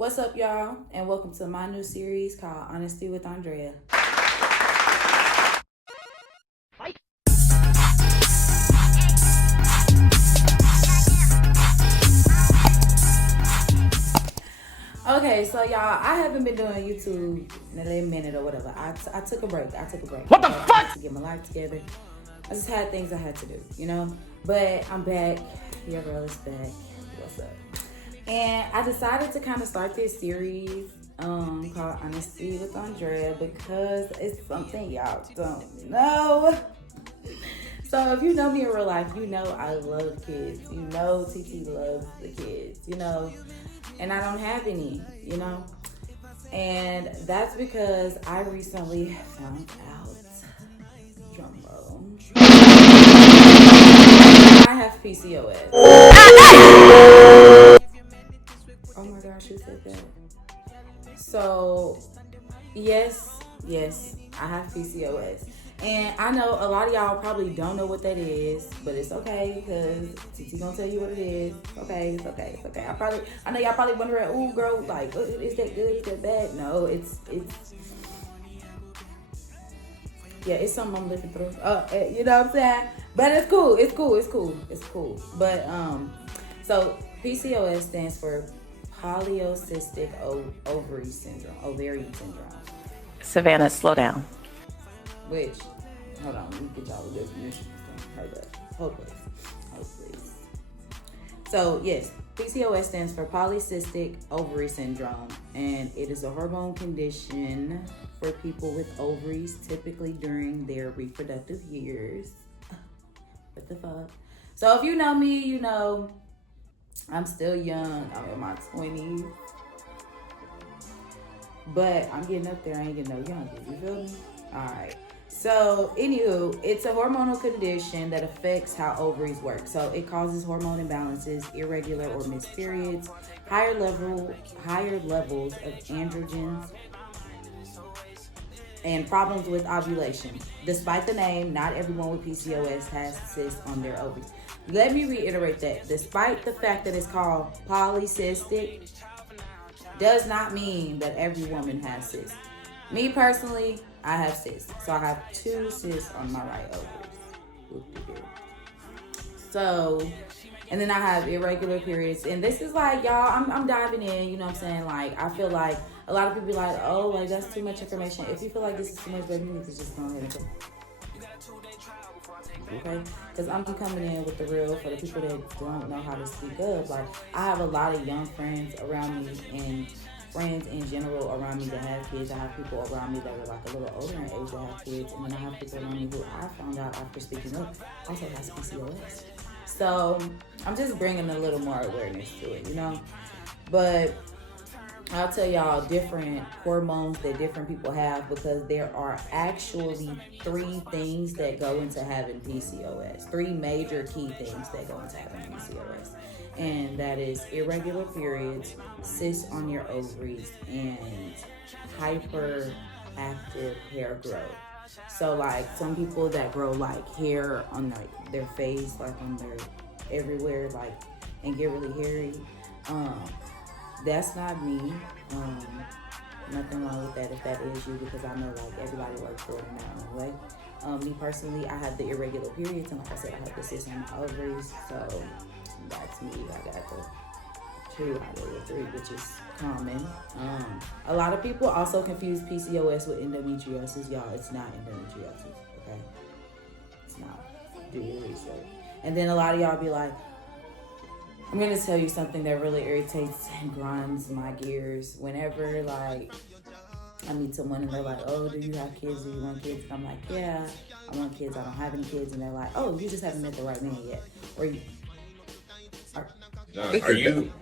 What's up, y'all, and welcome to my new series called Honesty with Aundrea. Okay, so y'all, I haven't been doing YouTube in a minute or whatever. I took a break. What the fuck? I had to get my life together. I just had things I had to do, you know? But I'm back. Your girl is back. What's up? And I decided to kind of start this series called Honesty with Aundrea because it's something y'all don't know. So if you know me in real life, you know I love kids. You know TT loves the kids, you know? And I don't have any, you know? And that's because I recently found out, drum roll, I have PCOS. Oh my gosh, who said that? So, yes, I have PCOS. And I know a lot of y'all probably don't know what that is, but it's okay because TT gonna tell you what it is. It's okay. I know y'all probably wondering, ooh, girl, like, is that good? Is that bad? No, it's something I'm living through. You know what I'm saying? But it's cool. But so PCOS stands for polycystic ovarian syndrome. Savannah, slow down. Which, hold on, let me get y'all the definition. Hold please. So yes, PCOS stands for polycystic ovary syndrome, and it is a hormone condition for people with ovaries, typically during their reproductive years. What the fuck? So if you know me, you know I'm still young. I'm in my 20s. But I'm getting up there. I ain't getting no younger. You feel me? Alright. So, anywho, it's a hormonal condition that affects how ovaries work. So, it causes hormone imbalances, irregular or missed periods, higher levels of androgens, and problems with ovulation. Despite the name, not everyone with PCOS has cysts on their ovaries. Let me reiterate that. Despite the fact that it's called polycystic, does not mean that every woman has cysts. Me personally, I have cysts. So I have 2 cysts on my right ovaries. So, and then I have irregular periods. And this is like, y'all, I'm diving in, you know what I'm saying? Like, I feel like a lot of people be like, oh, like, that's too much information. If you feel like this is too much, baby, you need to just go ahead and okay? Because I'm coming in with the real for the people that don't know how to speak up. Like, I have a lot of young friends around me and friends in general around me that have kids. I have people around me that are like a little older in age that have kids. And then I have people around me who I found out after speaking up also has PCOS. So I'm just bringing a little more awareness to it, you know? But I'll tell y'all different hormones that different people have because there are actually 3 things that go into having PCOS. 3 major key things that go into having PCOS. And that is irregular periods, cysts on your ovaries, and hyperactive hair growth. So like some people that grow like hair on their face, like on their everywhere, like, and get really hairy. That's not me. Nothing wrong with that if that is you, because I know like everybody works for it in their own way. Me personally, I have the irregular periods, and like I said, I have the cysts on my ovaries, so that's me. I got the 2 out of the 3, which is common. A lot of people also confuse PCOS with endometriosis. Y'all, it's not endometriosis, okay? It's not. Do your research. And then a lot of y'all be like, I'm going to tell you something that really irritates and grinds my gears. Whenever, like, I meet someone and they're like, oh, do you have kids? Do you want kids? And I'm like, yeah, I want kids. I don't have any kids. And they're like, oh, you just haven't met the right man yet. Or you... Are you,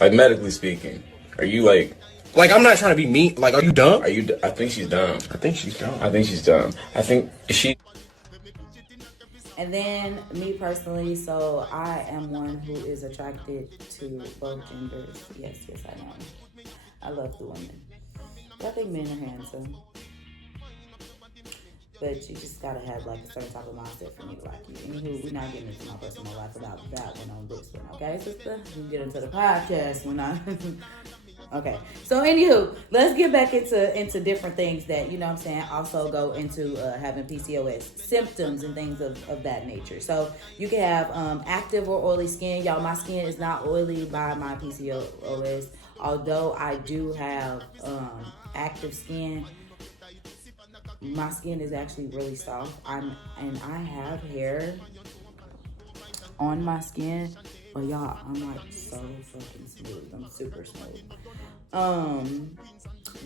like, medically speaking, are you, like, I'm not trying to be mean. Like, are you dumb? I think she's dumb. I think she's dumb. I think she... And then me personally, so I am one who is attracted to both genders. Yes, I am. I love the women. I think men are handsome. But you just gotta have like a certain type of mindset for me to like you. Anywho, we're not getting into my personal life about that one on this one, okay, sister? We get into the podcast when I Okay. So anywho, let's get back into different things that, you know what I'm saying, also go into having PCOS symptoms and things of that nature. So you can have active or oily skin. Y'all, my skin is not oily by my PCOS. Although I do have active skin, my skin is actually really soft. I have hair on my skin, but y'all, I'm like so fucking smooth. I'm super smooth.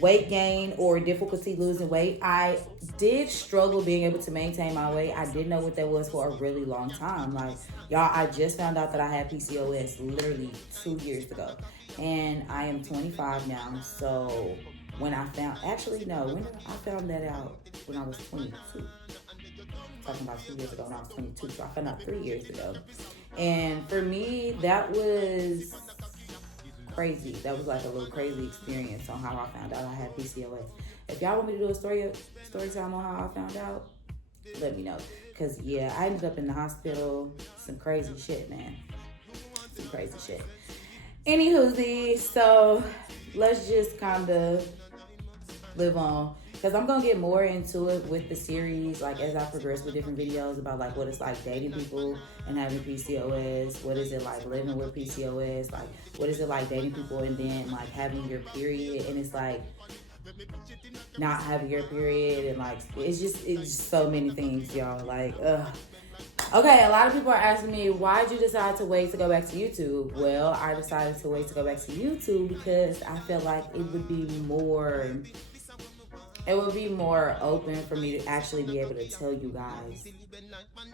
Weight gain or difficulty losing weight. I did struggle being able to maintain my weight. I didn't know what that was for a really long time. Like, y'all, I just found out that I had PCOS literally 2 years ago. And I am 25 now. So when I found, actually, no, when I found that out when I was 22. Talking about 2 years ago when I was 22. So I found out 3 years ago. And for me, that was crazy. That was like a little crazy experience on how I found out I had PCOS. If y'all want me to do a story time on how I found out, let me know. Cause yeah, I ended up in the hospital. Some crazy shit, man. Some crazy shit. Anywho, so let's just kind of live on. Because I'm going to get more into it with the series, like as I progress with different videos about like what it's like dating people and having PCOS. What is it like living with PCOS? Like what is it like dating people and then like having your period and it's like not having your period and like it's just so many things, y'all. Like, okay, a lot of people are asking me, why'd you decide to wait to go back to YouTube? Well, I decided to wait to go back to YouTube because I felt like it would be more open for me to actually be able to tell you guys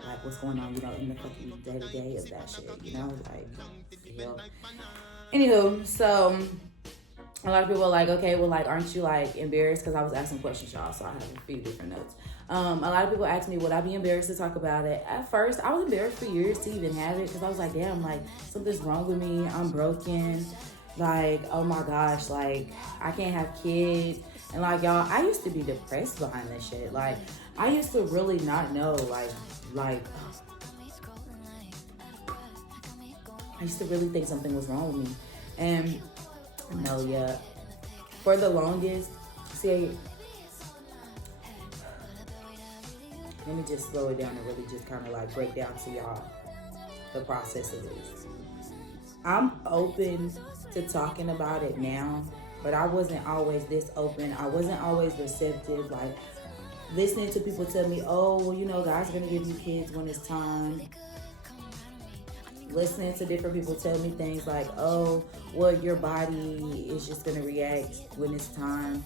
like what's going on, you know, in the fucking day-to-day of that shit, you know, like, you know. Anywho, so a lot of people are like, okay, well, like, aren't you like embarrassed? Because I was asking questions, y'all, so I have a few different notes. A lot of people ask me, would I be embarrassed to talk about it? At first, I was embarrassed for years to even have it because I was like, damn, like, something's wrong with me. I'm broken. Like, oh my gosh, like, I can't have kids. And like, y'all, I used to be depressed behind this shit. Like, I used to really not know, like, I used to really think something was wrong with me. And no, yeah, for the longest, see, let me just slow it down and really just kind of like break down to y'all the process of this. I'm open to talking about it now, but I wasn't always this open. I wasn't always receptive, like listening to people tell me, oh, well, you know, God's gonna give you kids when it's time. Listening to different people tell me things like, oh, well, your body is just gonna react when it's time.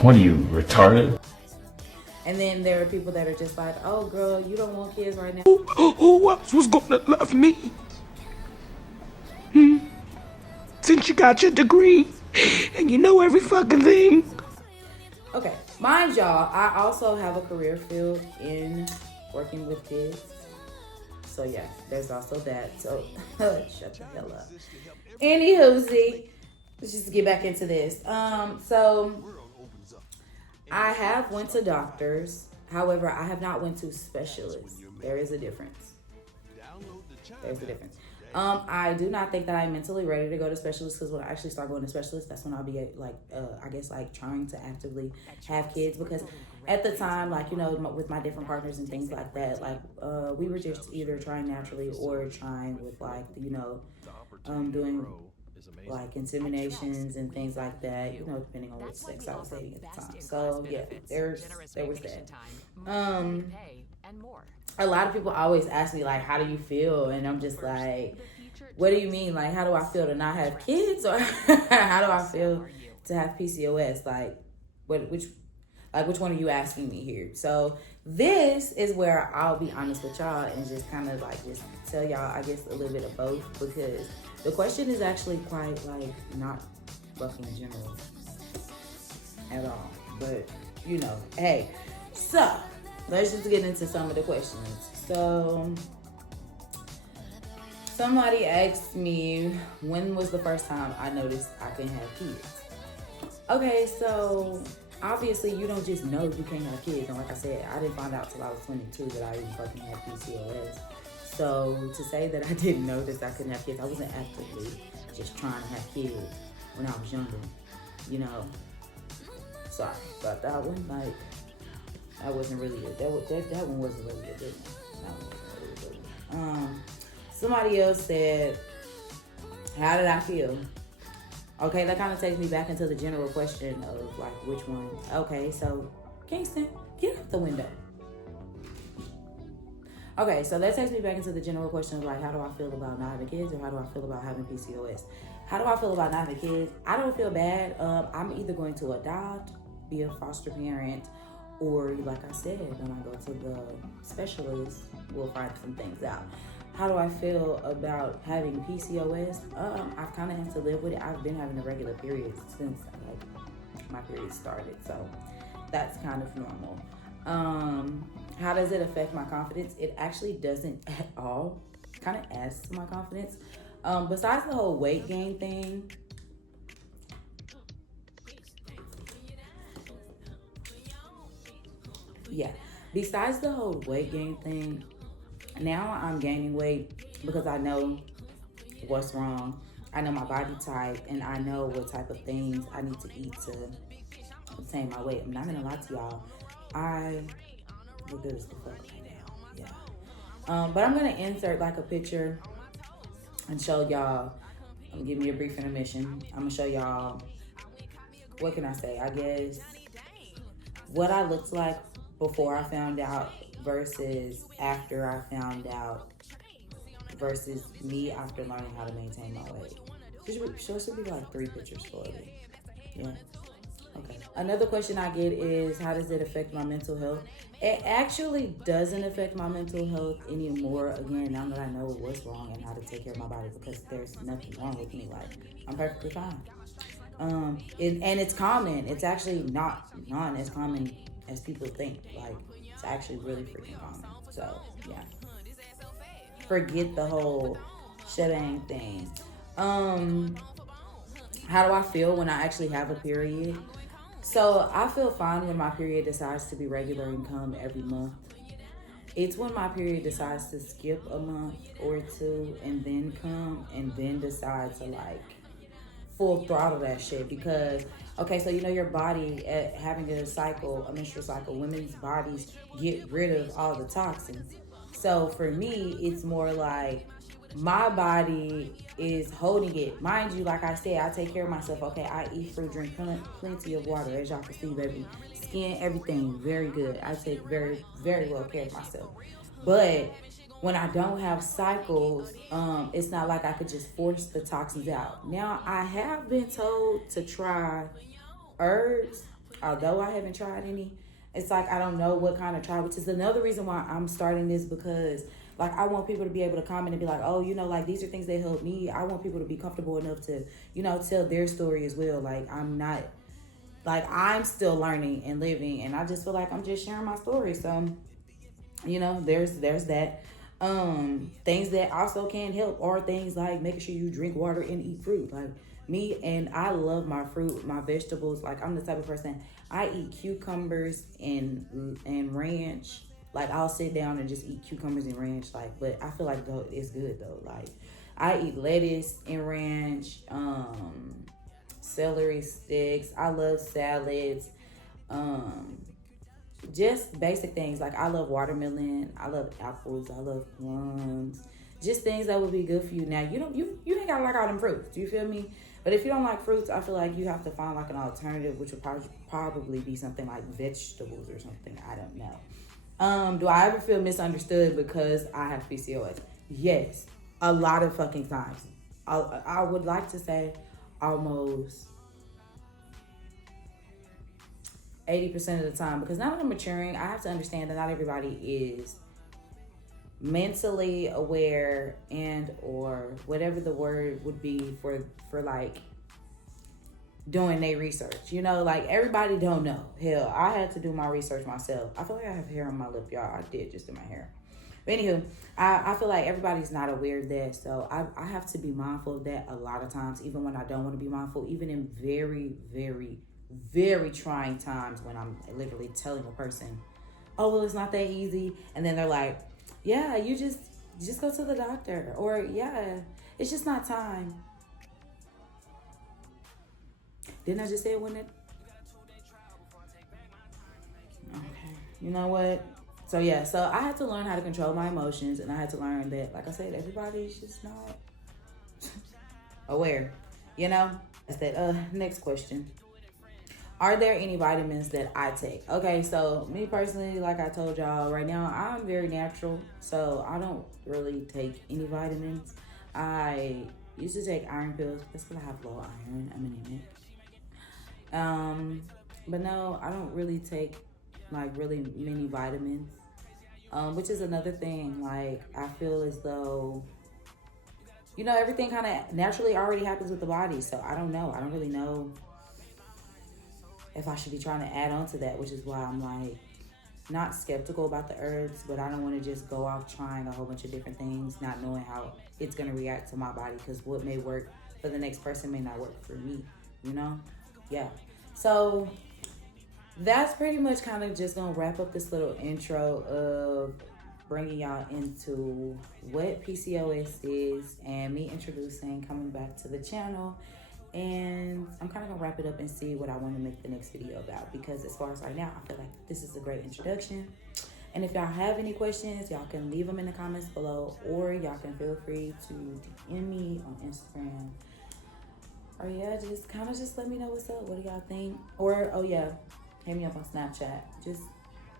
What are you, retarded? And then there are people that are just like, oh, girl, you don't want kids right now. Who else was gonna love me? Since you got your degree and you know every fucking thing. Okay, mind y'all, I also have a career field in working with kids. So yeah, there's also that. So shut the hell up. Anywho, let's just get back into this. So I have went to doctors. However, I have not went to specialists. There is a difference. There's a difference. I do not think that I'm mentally ready to go to specialists because when I actually start going to specialists, that's when I'll be like, I guess like trying to actively have kids, because at the time, like, you know, with my different partners and things like that, like, we were just either trying naturally or trying with like, you know, doing like inseminations and things like that, you know, depending on which sex I was dating at the time. So yeah, there was that. A lot of people always ask me like, how do you feel? And I'm just like, what do you mean? Like, how do I feel to not have kids? Or how do I feel to have PCOS? Like, which one are you asking me here? So this is where I'll be honest with y'all and just kind of like just tell y'all, I guess, a little bit of both, because the question is actually quite like not fucking general at all. But you know, hey, so let's just get into some of the questions. So somebody asked me, when was the first time I noticed I couldn't have kids? Okay, so obviously you don't just know you can't have kids. And like I said, I didn't find out till I was 22 that I even fucking had PCOS. So to say that I didn't notice I couldn't have kids, I wasn't actively just trying to have kids when I was younger, you know. Sorry about that one. Like, that wasn't really good. That one wasn't really a good one. That one wasn't really a good one. Somebody else said, how did I feel? Okay, that kind of takes me back into the general question of like which one. Okay, so Kingston, get out the window. Okay, so that takes me back into the general question of like, how do I feel about not having kids, or how do I feel about having PCOS? How do I feel about not having kids? I don't feel bad. I'm either going to adopt, be a foster parent, or like I said, when I go to the specialist, we'll find some things out. How do I feel about having PCOS? I've kind of had to live with it. I've been having a regular period since like my period started, so that's kind of normal. How does it affect my confidence? It actually doesn't at all. Kind of adds to my confidence. Besides the whole weight gain thing, besides the whole weight gain thing, now I'm gaining weight because I know what's wrong. I know my body type, and I know what type of things I need to eat to obtain my weight. I'm not gonna lie to y'all. I look good as the fuck right now. Yeah. But I'm gonna insert like a picture and show y'all. Give me a brief intermission. I'm gonna show y'all, what can I say? I guess what I looked like before I found out versus after I found out versus me after learning how to maintain my weight. Should be like 3 pictures for it. Yeah. Okay. Another question I get is, how does it affect my mental health? It actually doesn't affect my mental health anymore. Again, now that I know what's wrong and how to take care of my body, because there's nothing wrong with me. Like, I'm perfectly fine. And it's common. It's actually not as common as people think. Like, it's actually really freaking common. So, yeah. Forget the whole shebang thing. How do I feel when I actually have a period? So I feel fine when my period decides to be regular and come every month. It's when my period decides to skip a month or 2 and then come and then decide to like full throttle that shit. Because, okay, so you know your body, having a menstrual cycle, women's bodies get rid of all the toxins. So for me, it's more like my body is holding it. Mind you, like I said, I take care of myself. Okay, I eat fruit, drink plenty of water, as y'all can see, baby. Skin, everything, very good. I take very, very well care of myself. But when I don't have cycles, it's not like I could just force the toxins out. Now, I have been told to try herbs, although I haven't tried any. It's like I don't know what kind of try, which is another reason why I'm starting this, because like I want people to be able to comment and be like, oh, you know, like these are things that help me. I want people to be comfortable enough to, you know, tell their story as well. Like I'm still learning and living, and I just feel like I'm just sharing my story. So, you know, there's that. Things that also can help are things like making sure you drink water and eat fruit. Like me, and I love my fruit, my vegetables. Like I'm the type of person, I eat cucumbers and ranch. Like I'll sit down and just eat cucumbers and ranch. Like, but I feel like though it's good though. Like I eat lettuce and ranch, celery sticks. I love salads. Just basic things. Like I love watermelon. I love apples. I love plums. Just things that would be good for you. Now you ain't gotta like all them fruits. Do you feel me? But if you don't like fruits, I feel like you have to find like an alternative, which would probably be something like vegetables or something. I don't know. Do I ever feel misunderstood because I have PCOS? Yes, a lot of fucking times. I would like to say almost 80% of the time, because now that I'm maturing, I have to understand that not everybody is mentally aware and or whatever the word would be for like doing their research. You know, like everybody don't know. Hell, I had to do my research myself. I feel like I have hair on my lip, y'all. I did just in my hair. But anywho, I feel like everybody's not aware of that. So I have to be mindful of that a lot of times, even when I don't want to be mindful, even in very, very, very trying times when I'm literally telling a person, oh, well, it's not that easy. And then they're like, yeah, you just go to the doctor. Or, yeah, it's just not time. Didn't I just say it when it? Okay. You know what? So yeah, so I had to learn how to control my emotions, and I had to learn that, like I said, everybody's just not aware, you know? That's that. Next question. Are there any vitamins that I take? Okay, so me personally, like I told y'all, right now I'm very natural, so I don't really take any vitamins. I used to take iron pills. That's because I have low iron. I'm anemic. But no, I don't really take like really many vitamins. Which is another thing. Like, I feel as though, you know, everything kind of naturally already happens with the body. So I don't know. I don't really know if I should be trying to add on to that, which is why I'm like not skeptical about the herbs, but I don't want to just go off trying a whole bunch of different things, not knowing how it's going to react to my body, because what may work for the next person may not work for me, you know? Yeah. So that's pretty much kind of just going to wrap up this little intro of bringing y'all into what PCOS is and me introducing, coming back to the channel. And I'm kind of going to wrap it up and see what I want to make the next video about, because as far as right now, I feel like this is a great introduction. And if y'all have any questions, y'all can leave them in the comments below, or y'all can feel free to DM me on Instagram. Or yeah, just let me know what's up. What do y'all think? Or, oh yeah, hit me up on Snapchat. Just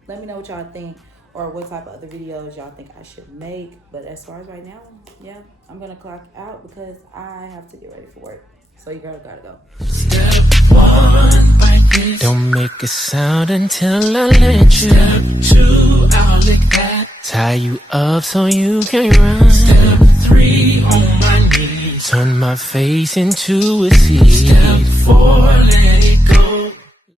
let me know what y'all think, or what type of other videos y'all think I should make. But as far as right now, yeah, I'm going to clock out because I have to get ready for work. So you gotta go. Step one, don't make a sound until I let you. Step two, I'll lick that. Tie you up so you can run. Step three, on my knees, turn my face into a sea. Step